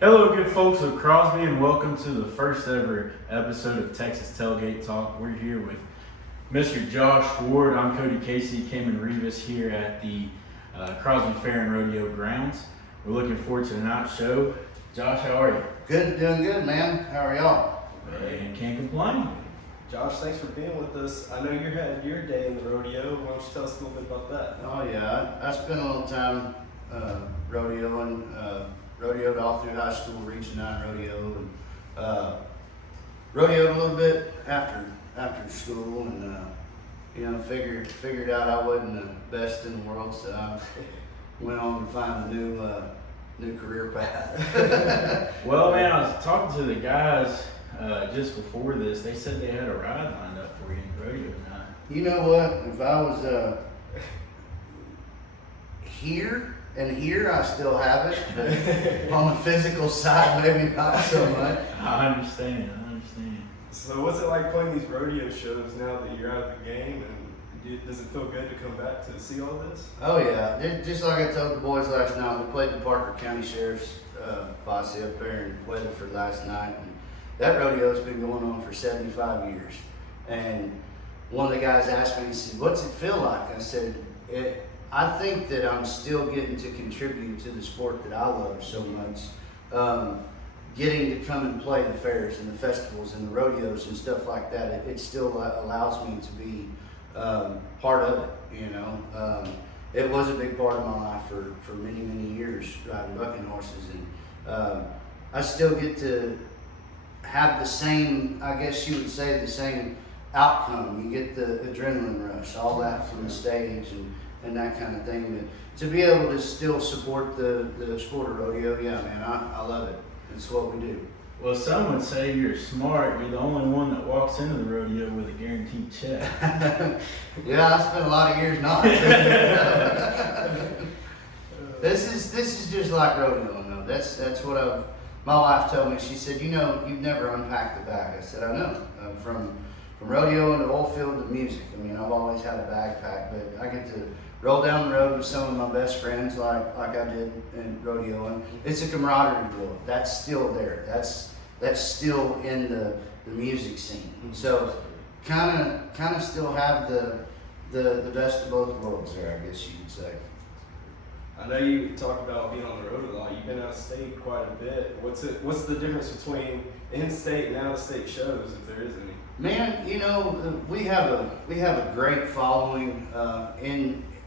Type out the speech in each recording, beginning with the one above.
Hello, good folks of Crosby, and welcome to the first ever episode of Texas Tailgate Talk. We're here with Mr. Josh Ward. I'm Cody Casey, Cameron Rivas here at the Crosby Fair and Rodeo grounds. We're looking forward to tonight's show. Josh, how are you? Good, doing good, man. How are y'all? Man, can't complain. Josh, thanks for being with us. I know you had your day in the rodeo. Why don't you tell us a little bit about that? Oh yeah, I spent a little time rodeoing. Rodeoed all through high school, Region 9 rodeo, and rodeoed a little bit after school, and figured out I wasn't the best in the world, so I went on to find a new career path. Well, man, I was talking to the guys just before this. They said they had a ride lined up for you in rodeo tonight. You know what? If I was here, I still have it, but on the physical side, maybe not so much. I understand. So what's it like playing these rodeo shows now that you're out of the game, and does it feel good to come back to see all this? Oh yeah, just like I told the boys last night, we played the Parker County Sheriff's posse up there in Weatherford last night, and that rodeo's been going on for 75 years. And one of the guys asked me, he said, "What's it feel like?" I said, I think that I'm still getting to contribute to the sport that I love so much. Getting to come and play the fairs and the festivals and the rodeos and stuff like that, it still allows me to be part of it, you know. It was a big part of my life for many, many years, riding bucking horses, and I still get to have the same, I guess you would say, the same outcome. You get the adrenaline rush, all that from the stage and that kind of thing. But to be able to still support the sport of rodeo, yeah, man, I love it. It's what we do. Well, some would say you're smart. You're the only one that walks into the rodeo with a guaranteed check. Yeah, I spent a lot of years not. This is just like rodeo, though. That's what my wife told me. She said, "You know, you've never unpacked the bag." I said, "I know." From rodeo and the oil field to music. I mean, I've always had a backpack, but I get to roll down the road with some of my best friends like I did in rodeo, and it's a camaraderie deal. That's still there. That's still in the music scene. So kind of still have the best of both worlds there, I guess you could say. I know you talk about being on the road a lot. You've been out of state quite a bit. What's the difference between in-state and out-of-state shows, if there is any? Man, you know, we have a great following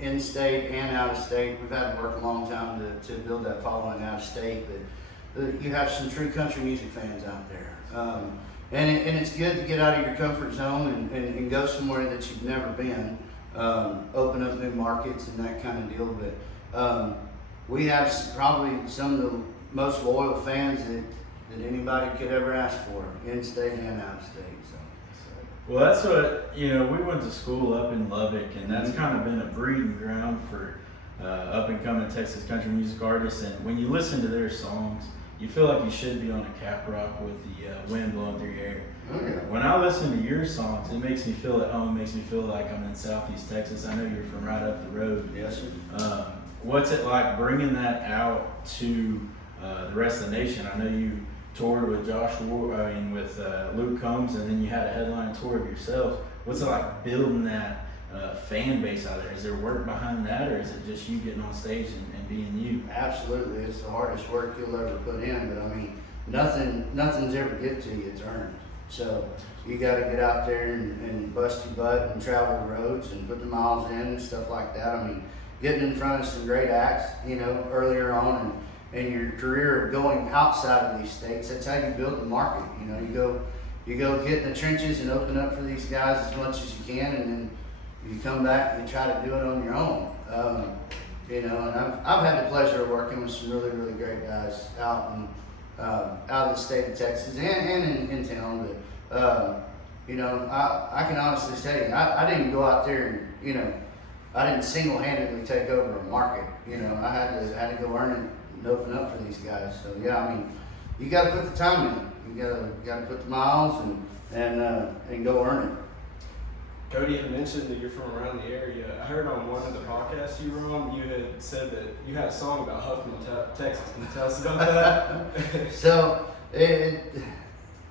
in state and out of state. We've had to work a long time to build that following out of state, but you have some true country music fans out there. And it's good to get out of your comfort zone and go somewhere that you've never been, open up new markets and that kind of deal. But we have probably some of the most loyal fans that anybody could ever ask for, in state and out of state. So. Well, that's what, we went to school up in Lubbock, and that's kind of been a breeding ground for up-and-coming Texas country music artists. And when you listen to their songs, you feel like you should be on a cap rock with the wind blowing through your hair. Oh, yeah. When I listen to your songs, it makes me feel at home, makes me feel like I'm in Southeast Texas. I know you're from right up the road. Yes, sir. What's it like bringing that out to the rest of the nation? I know you toured with with Luke Combs, and then you had a headline tour of yourself. What's it like building that fan base out there? Is there work behind that, or is it just you getting on stage and being you? Absolutely, it's the hardest work you'll ever put in. But I mean, nothing's ever given to you; it's earned. So you got to get out there and bust your butt and travel the roads and put the miles in and stuff like that. I mean, getting in front of some great acts, earlier on in your career, going outside of these states. That's how you build the market. You go get in the trenches and open up for these guys as much as you can, and then you come back and try to do it on your own. And I've had the pleasure of working with some really, really great guys out of the state of Texas and in town. But I can honestly tell you, I didn't go out there and I didn't single-handedly take over a market. I had to go earn it and open up for these guys. So yeah, I mean, you got to put the time in. You got to put the miles and go earn it. Cody had mentioned that you're from around the area. I heard on one of the podcasts you were on, you had said that you had a song about Huffman, Texas. Can you tell us about that? So,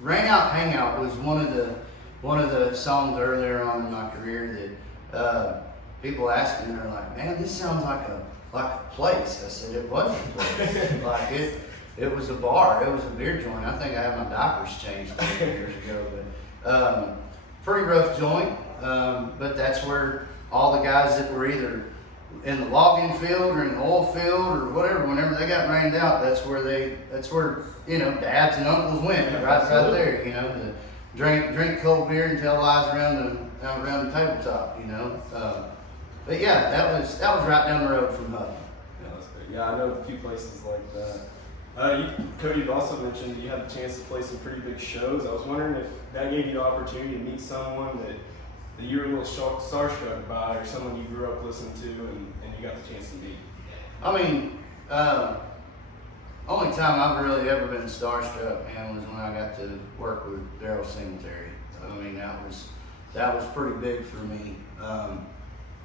Rain Out Hangout was one of the songs earlier on in my career that people asked me, and they're like, "Man, this sounds like a place." I said, "It was a place. Like it was a bar. It was a beer joint. I think I had my diapers changed a few years ago, but pretty rough joint. But that's where all the guys that were either in the logging field or in the oil field or whatever, whenever they got rained out, that's where dads and uncles went, right there, to drink cold beer and tell lies around the tabletop, But yeah, that was right down the road from Huffman. Yeah, I know a few places like that. Cody, you also mentioned that you had the chance to play some pretty big shows. I was wondering if that gave you the opportunity to meet someone that you were a little starstruck by, or someone you grew up listening to and you got the chance to meet. I mean, only time I've really ever been starstruck, man, was when I got to work with Daryl Singletary. I mean, that was pretty big for me.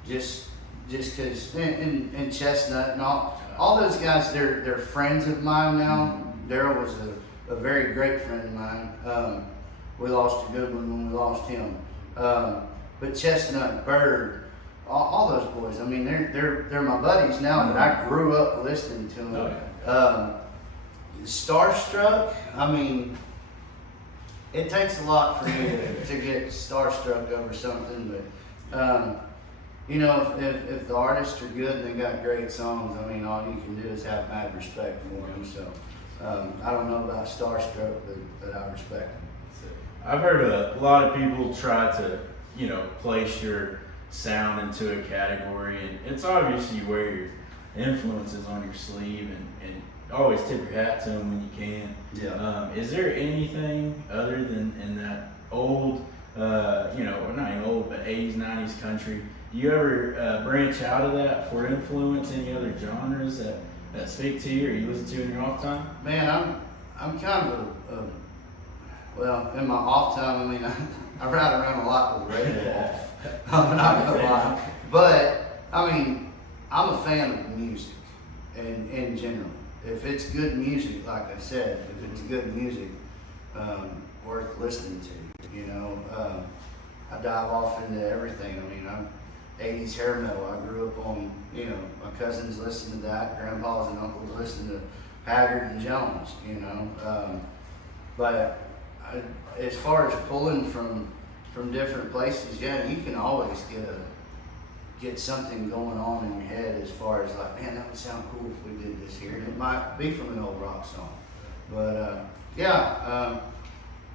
Just because, and Chestnut and all those guys, they're friends of mine now. Daryl was a very great friend of mine. We lost a good one when we lost him. But Chestnut, Bird, all those boys, I mean, they're my buddies now, but I grew up listening to them. Starstruck, I mean, it takes a lot for me to get starstruck over something, but if the artists are good and they got great songs, I mean, all you can do is have mad respect for them. So I don't know about starstruck, but I respect them. I've heard a lot of people try to, place your sound into a category, and it's obvious you wear your influences on your sleeve and always tip your hat to them when you can. Yeah. Is there anything other than in that old, not even old, but 80s, 90s country? Do you ever branch out of that for influence? Any other genres that speak to you or you listen to in your off time? Man, I'm kind of well, in my off time, I mean, I ride around a lot with Rodeo. I'm not gonna lie, but I mean, I'm a fan of music, and in general, if it's good music, like I said, if it's good music, worth listening to, I dive off into everything. I mean, I'm 80s hair metal. I grew up on, my cousins listened to that, grandpas and uncles listened to Haggard and Jones, but as far as pulling from different places, yeah, you can always get something going on in your head as far as like, man, that would sound cool if we did this here, and it might be from an old rock song, but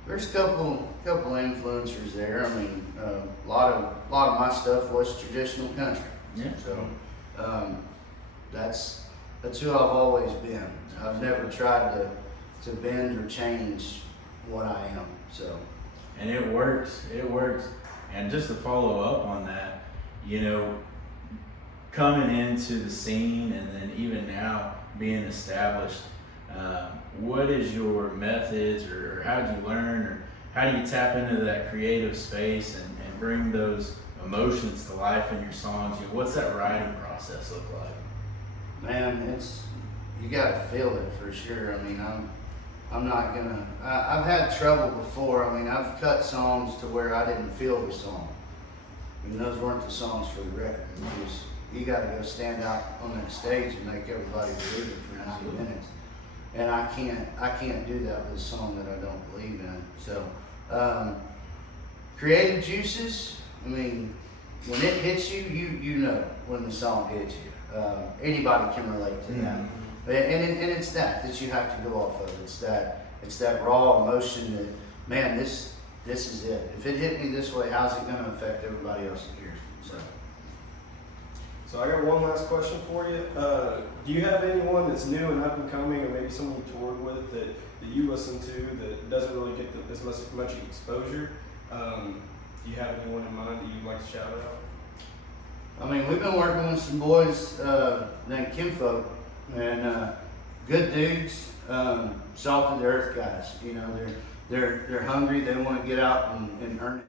there's a couple influencers there. I mean, a lot of my stuff was traditional country. Yeah. So that's who I've always been. I've never tried to bend or change what I am. So. And it works. And just to follow up on that, coming into the scene and then even now being established, what is your methods or how do you learn or how do you tap into that creative space and bring those emotions to life in your songs? What's that writing process look like? Man, you gotta feel it for sure. I mean, I'm not gonna, I've had trouble before. I mean, I've cut songs to where I didn't feel the song. And those weren't the songs for the record. Because you gotta go stand out on that stage and make everybody believe it for 90 minutes. And I can't do that with a song that I don't believe in. So, creative juices, I mean, when it hits you, you know when the song hits you. Anybody can relate to that. And it's that you have to go off of. It's that raw emotion that, man, this is it. If it hit me this way, how's it gonna affect everybody else that hears it? So I got one last question for you. Do you have anyone that's new and up and coming, or maybe someone you toured with that you listen to that doesn't really get as much exposure? Do you have anyone in mind that you'd like to shout out? I mean, we've been working with some boys named Kinfolk, and good dudes, salt of the earth guys. They're hungry. They want to get out and earn it.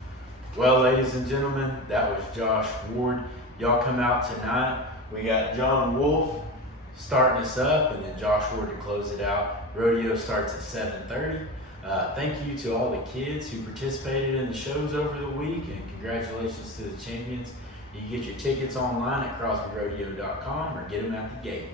Well, ladies and gentlemen, that was Josh Ward. Y'all come out tonight. We got John Wolf starting us up, and then Josh Ward to close it out. Rodeo starts at 7:30. Thank you to all the kids who participated in the shows over the week, and congratulations to the champions. You can get your tickets online at crosbyrodeo.com or get them at the gate.